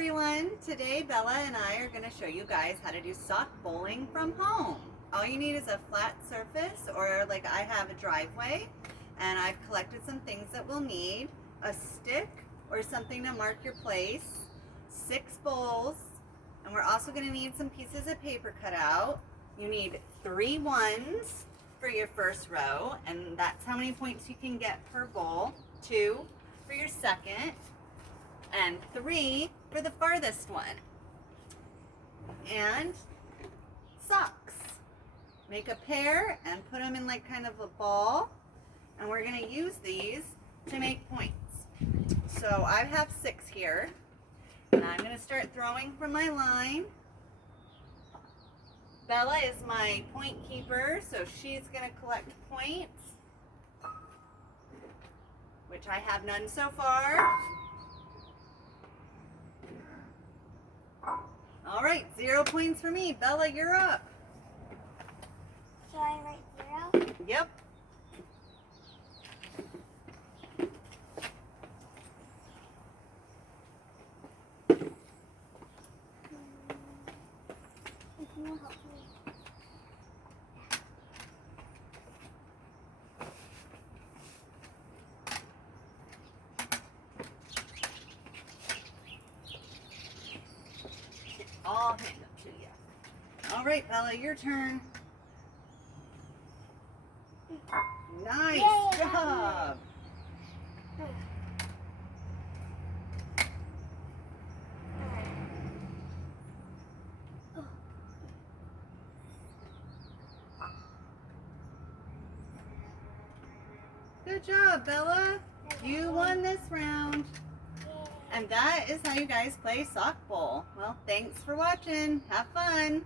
everyone, today Bella and I are going to show you guys how to do sock bowling from home. All you need is a flat surface, or like I have a driveway, and I've collected some things that we'll need: a stick or something to mark your place, 6 bowls, and we're also going to need some pieces of paper cut out. You need 3 ones for your first row, and that's how many points you can get per bowl. 2 for your second, and 3 for the farthest one. And socks. Make a pair and put them in like kind of a ball, and we're going to use these to make points. So I have 6 here, and I'm going to start throwing from my line. Bella is my point keeper, so she's going to collect points, which I have none so far. All right, 0 points for me. Bella, you're up. So I write 0? Yep. Can you help me? I'll hand them to you. All right, Bella, your turn. Nice Yay. job. Good job, Bella. You won this round. And that is how you guys play sock bowl. Well, thanks for watching. Have fun.